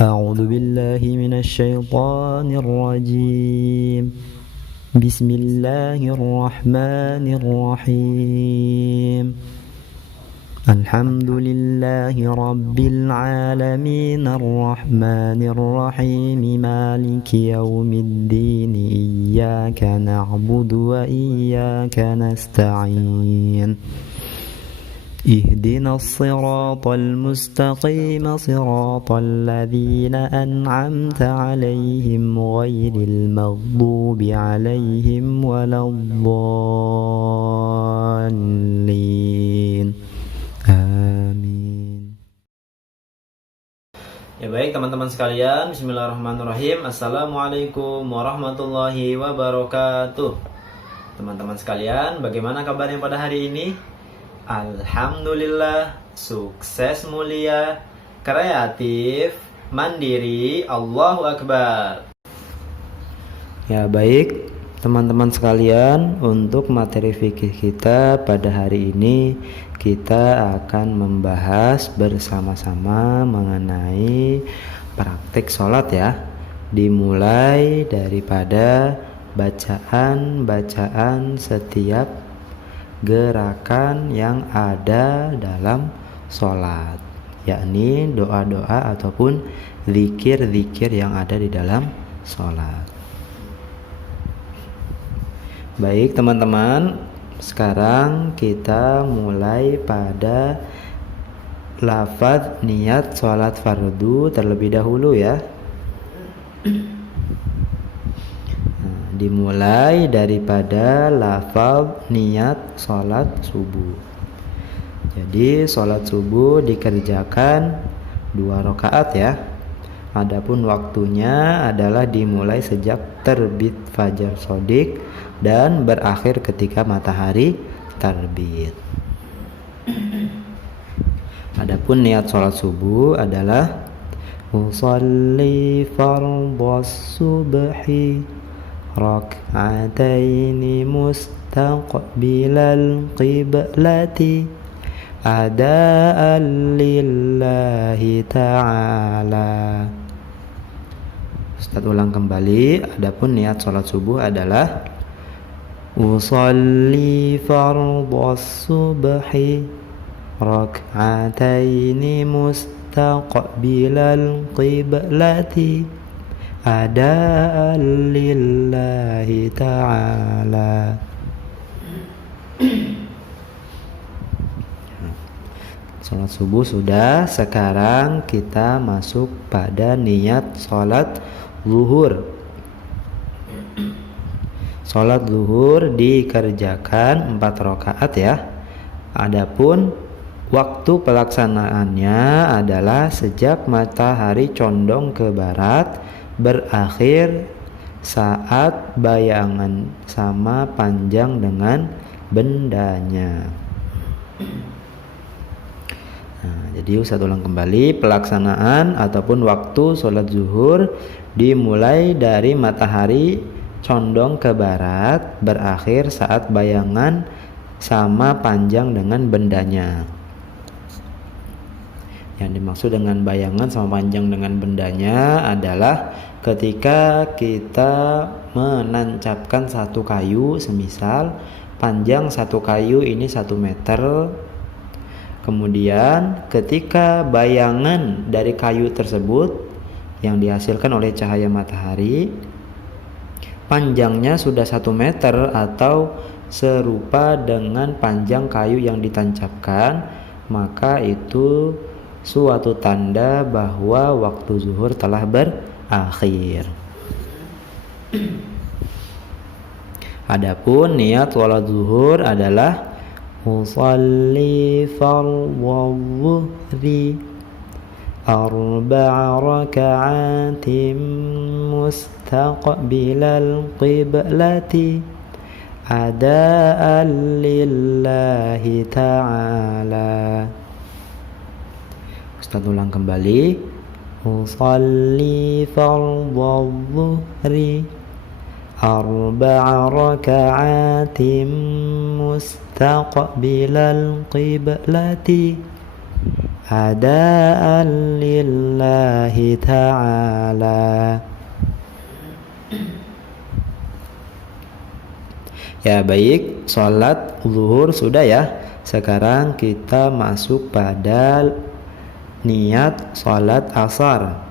أعوذ بالله من الشيطان الرجيم. بسم الله الرحمن الرحيم. الحمد لله رب العالمين الرحمن الرحيم مالك يوم الدين إياك نعبد وإياك نستعين اهدنا الصراط المستقيم صراط الذين أنعمت عليهم غير المغضوب عليهم ولا الضالين Amin. Ya baik teman-teman sekalian, bismillahirrahmanirrahim. Assalamualaikum warahmatullahi wabarakatuh. Teman-teman sekalian, bagaimana kabarnya pada hari ini? Alhamdulillah, sukses, mulia, kreatif, mandiri, Allahu Akbar. Ya baik teman-teman sekalian, untuk materi fikih kita pada hari ini kita akan membahas bersama-sama mengenai praktik sholat ya. Dimulai daripada bacaan-bacaan setiap gerakan yang ada dalam sholat, yakni doa-doa ataupun zikir-zikir yang ada di dalam sholat. Baik teman-teman, sekarang kita mulai pada lafaz niat sholat fardu terlebih dahulu ya. Dimulai daripada lafaz niat sholat subuh. Jadi sholat subuh dikerjakan 2 rakaat ya. Adapun waktunya adalah dimulai sejak terbit fajar shodiq dan berakhir ketika matahari terbit. Adapun niat sholat subuh adalah usolli fardhas subhi rak'ataini mustaqbilal qiblati adaan lillahi ta'ala. Ustaz ulang kembali. Adapun niat sholat subuh adalah usolli fardhas subhi rak'ataini mustaqbilal qiblati adaan lillahi ta'ala. Sholat subuh sudah, sekarang kita masuk pada niat sholat zuhur. Sholat zuhur dikerjakan 4 rakaat ya. Adapun waktu pelaksanaannya adalah sejak matahari condong ke barat, berakhir saat bayangan sama panjang dengan bendanya. Jadi Ustaz ulang kembali, pelaksanaan ataupun waktu sholat zuhur dimulai dari matahari condong ke barat, berakhir saat bayangan sama panjang dengan bendanya. Yang dimaksud dengan bayangan sama panjang dengan bendanya adalah ketika kita menancapkan satu kayu, semisal panjang satu kayu ini 1 meter. Kemudian ketika bayangan dari kayu tersebut yang dihasilkan oleh cahaya matahari panjangnya sudah 1 meter atau serupa dengan panjang kayu yang ditancapkan, maka itu suatu tanda bahwa waktu zuhur telah berakhir. Adapun niat sholat zuhur adalah usolli fardhas zuhri arba'a raka'atin mustaqbilal qiblati adaan lillahi ta'ala. Ustaz ulang kembali. Usolli fardhas zuhri arba'a raka'atin mustaqbilal qiblati adaan lillahi ta'ala. Ya baik, sholat zuhur sudah ya. Sekarang kita masuk pada niat sholat asar.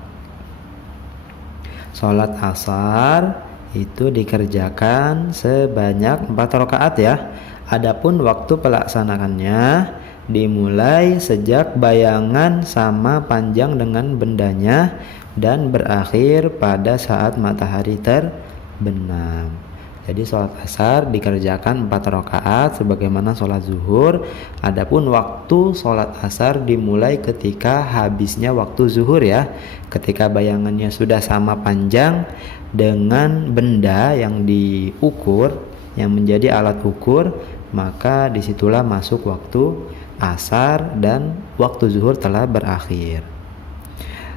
Sholat asar itu dikerjakan sebanyak 4 rakaat ya. Adapun waktu pelaksanaannya dimulai sejak bayangan sama panjang dengan bendanya dan berakhir pada saat matahari terbenam. Jadi sholat asar dikerjakan 4 rakaat sebagaimana sholat zuhur. Adapun waktu sholat asar dimulai ketika habisnya waktu zuhur ya. Ketika bayangannya sudah sama panjang dengan benda yang diukur, yang menjadi alat ukur, maka disitulah masuk waktu asar dan waktu zuhur telah berakhir.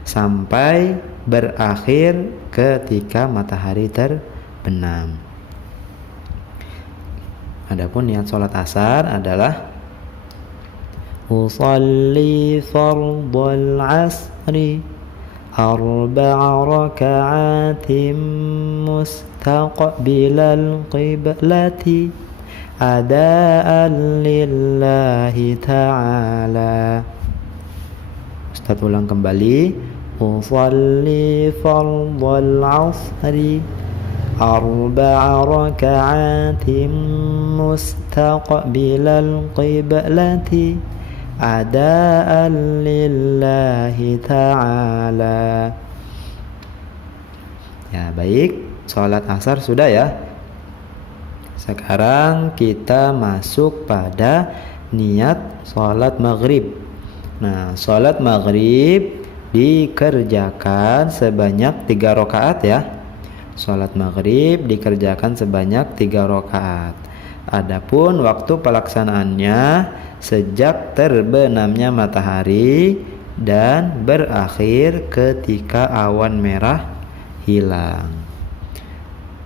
Sampai berakhir ketika matahari terbenam. Adapun niat sholat asar adalah usalli fardal asri arba'a raka'atin mustaqbilal qiblati adaan lillahi ta'ala. Ustaz ulang kembali. Usalli fardal asri arba'a raka'atin mustaqbilal qiblati adaan lillahi ta'ala. Ya baik, sholat asar sudah ya. Sekarang kita masuk pada niat sholat maghrib. Nah, sholat maghrib dikerjakan sebanyak 3 rakaat ya. Sholat maghrib dikerjakan sebanyak 3 rakaat. Adapun waktu pelaksanaannya sejak terbenamnya matahari dan berakhir ketika awan merah hilang.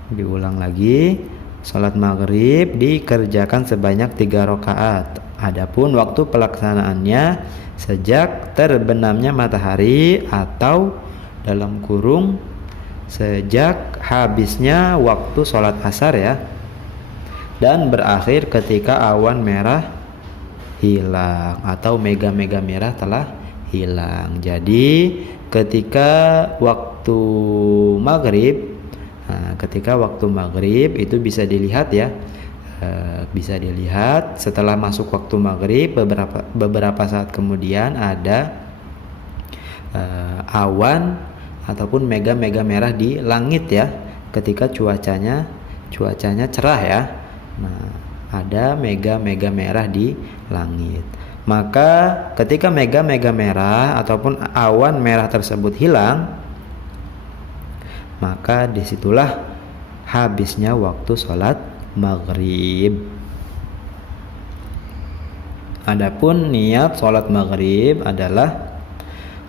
Diulang lagi, sholat maghrib dikerjakan sebanyak 3 rakaat. Adapun waktu pelaksanaannya sejak terbenamnya matahari atau dalam kurung sejak habisnya waktu sholat asar ya, dan berakhir ketika awan merah hilang atau mega-mega merah telah hilang. Jadi ketika waktu maghrib, ketika waktu maghrib itu bisa dilihat ya, bisa dilihat setelah masuk waktu maghrib beberapa saat kemudian ada awan ataupun mega-mega merah di langit ya, ketika cuacanya cerah ya. Nah, ada mega-mega merah di langit. Maka ketika mega-mega merah ataupun awan merah tersebut hilang, maka disitulah habisnya waktu sholat maghrib. Adapun niat sholat maghrib adalah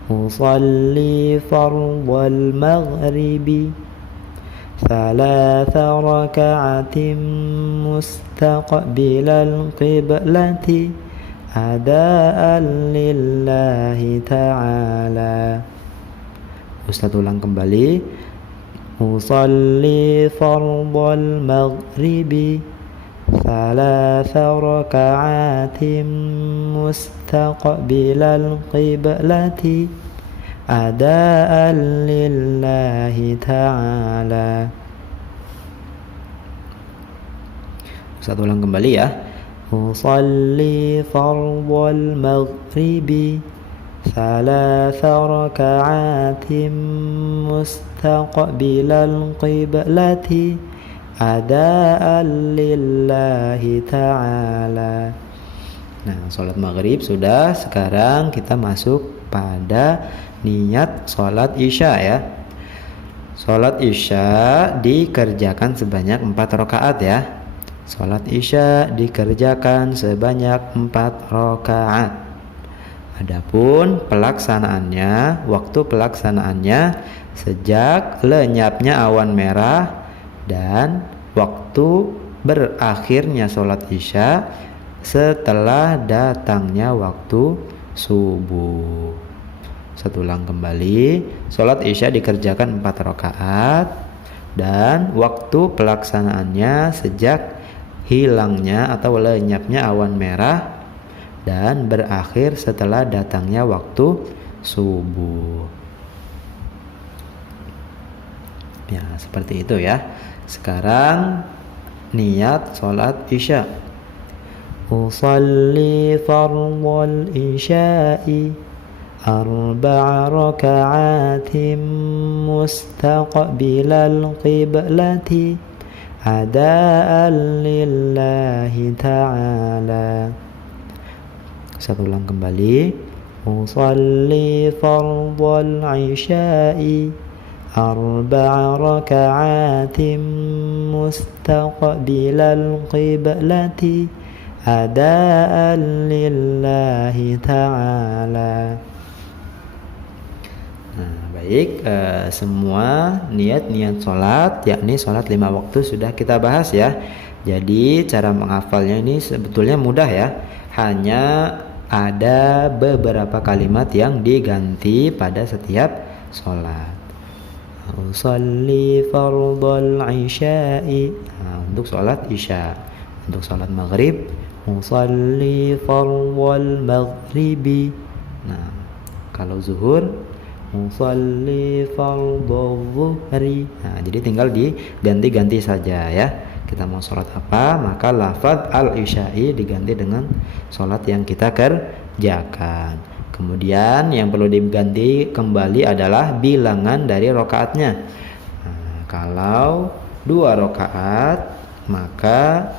usalli fardal maghribi thalatha raka'atin mustaqbilal qiblati adaan lillahi ta'ala. Ustaz ulang kembali. Usalli fardal maghribi thalatha raka'atin mustaqbilal qiblati adaan lillahi ta'ala. Ustaz ulang kembali ya. Usalli fardal maghribi thalatha raka'atin mustaqbilal qiblati adaan lillahi ta'ala. Nah, sholat maghrib sudah. Sekarang kita masuk pada niat sholat isya ya. Sholat isya dikerjakan sebanyak 4 rakaat ya. Sholat isya dikerjakan sebanyak 4 rakaat. Adapun pelaksanaannya, waktu pelaksanaannya sejak lenyapnya awan merah dan waktu berakhirnya sholat isya setelah datangnya waktu subuh. Satu ulang kembali, sholat isya dikerjakan 4 rakaat dan waktu pelaksanaannya sejak hilangnya atau lenyapnya awan merah dan berakhir setelah datangnya waktu subuh. Ya, seperti itu ya. Sekarang niat sholat isya. Usalli fardhal isya'i 4 raka'atin mustaqbilal qiblati adaan lillahi ta'ala. Satu ulang kembali. Usalli fardhal isya'i 4 raka'atin mustaqbilal qiblati adaan lillahi ta'ala. Nah, baik, semua niat-niat sholat, yakni sholat 5 waktu sudah kita bahas ya. Jadi cara menghafalnya ini sebetulnya mudah ya. Hanya ada beberapa kalimat yang diganti pada setiap sholat. Usalli fardhal isya'i, untuk sholat isya. Untuk sholat maghrib, usalli fardhal maghribi. Nah, kalau zuhur, usalli fardhal zuhri. Nah, jadi tinggal diganti-ganti saja ya. Kita mau sholat apa, maka lafaz al-isya'i diganti dengan sholat yang kita kerjakan. Kemudian yang perlu diganti kembali adalah bilangan dari rakaatnya. Nah, kalau 2 rakaat, maka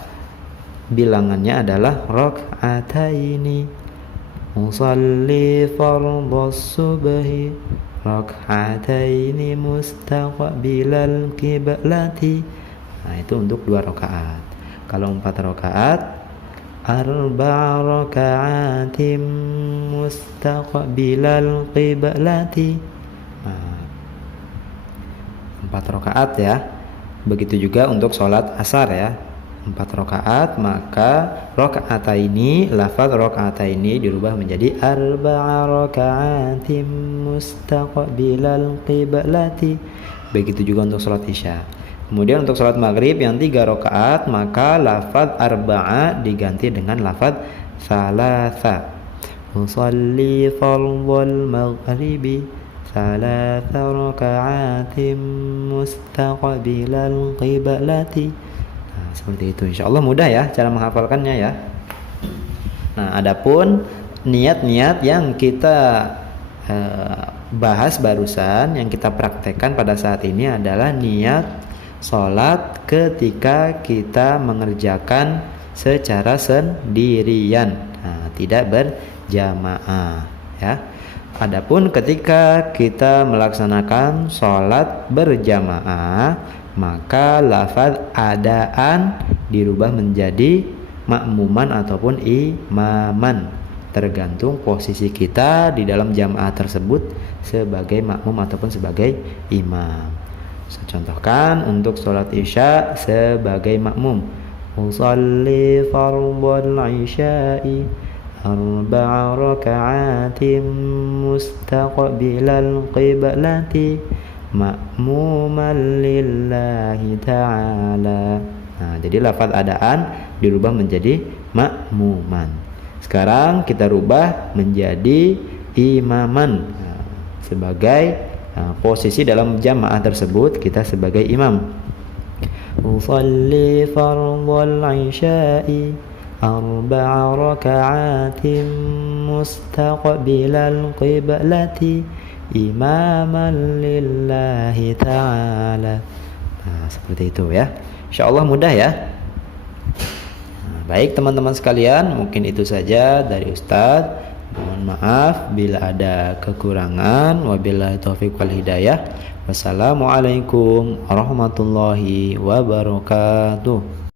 bilangannya adalah raka'ataini. Usalli fardhas subhi raka'ataini mustaqbilal qiblati. Nah, itu untuk 2 rakaat. Kalau 4 rakaat, 4 raka'atin mustaqbilal qiblati. Nah, 4 rakaat ya. Begitu juga untuk sholat asar ya. 4 rakaat, maka raka'ataini, lafaz raka'ataini dirubah menjadi 4 raka'atin mustaqbilal qiblati. Begitu juga untuk sholat isya. Kemudian untuk sholat maghrib yang 3 rakaat, maka lafaz arba'a diganti dengan lafaz salasa. Usalli fardhal maghribi 3 raka'atin mustaqbilal qiblati. Nah, seperti itu. Insyaallah mudah ya cara menghafalkannya ya. Nah, adapun niat-niat yang kita bahas barusan, yang kita praktekkan pada saat ini adalah niat sholat ketika kita mengerjakan secara sendirian, nah, tidak berjamaah ya. Adapun ketika kita melaksanakan sholat berjamaah, maka lafaz adaan dirubah menjadi makmuman ataupun imaman, tergantung posisi kita di dalam jamaah tersebut sebagai makmum ataupun sebagai imam. Saya contohkan untuk sholat isya sebagai makmum. Usalli fardhal isya'i 4 raka'atin mustaqbilal qiblati makmuman lillahi ta'ala. Nah, jadi lafaz adaan dirubah menjadi makmuman. Sekarang kita rubah menjadi imaman. Nah, sebagai posisi dalam jamaah tersebut kita sebagai imam. Usalli fardhal isya'i 4 raka'atin mustaqbilal qiblati imaman lillahi ta'ala. Nah, seperti itu ya. Insyaallah mudah ya. Nah, baik teman-teman sekalian, mungkin itu saja dari Ustadz. Mohon maaf bila ada kekurangan. Wabillahi taufiq wal hidayah. Wassalamualaikum warahmatullahi wabarakatuh.